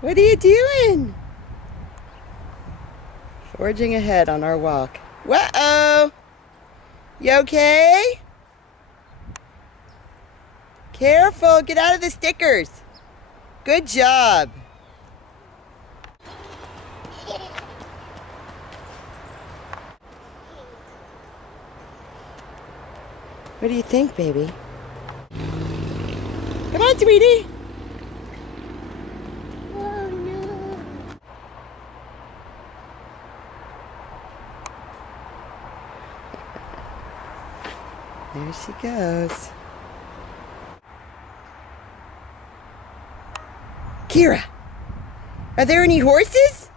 What are you doing? Forging ahead on our walk. Whoa! You okay? Careful, get out of the stickers. Good job. What do you think, baby? Come on, sweetie. Oh no. There she goes. Kira, are there any horses?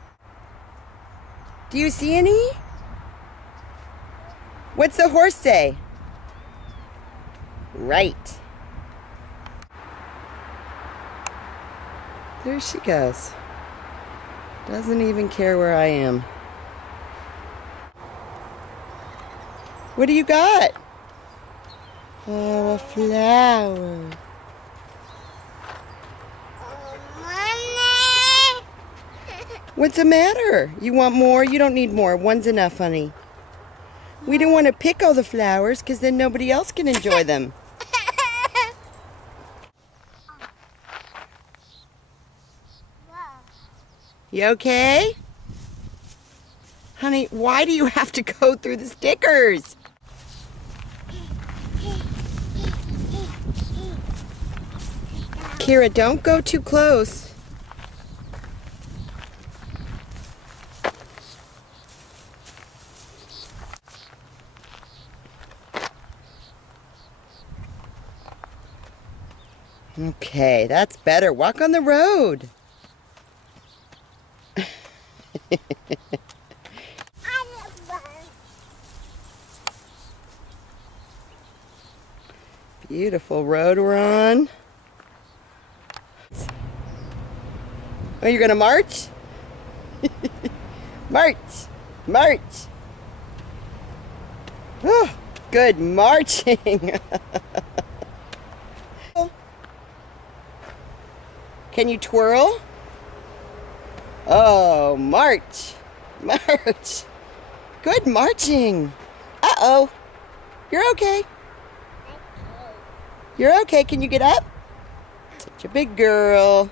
Do you see any? What's the horse say? Right. There she goes. Doesn't even care where I am. What do you got? Oh, a flower. Mommy. What's the matter? You want more? You don't need more. One's enough, honey. We don't want to pick all the flowers because then nobody else can enjoy them. You okay? Honey, why do you have to go through the stickers? Kira, don't go too close. Okay, that's better. Walk on the road. Beautiful road we're on. Oh, you're gonna march? March! March! Oh, good marching! Can you twirl? Oh, march! March! Good marching! Uh-oh! You're okay. You're okay. Can you get up? Such a big girl.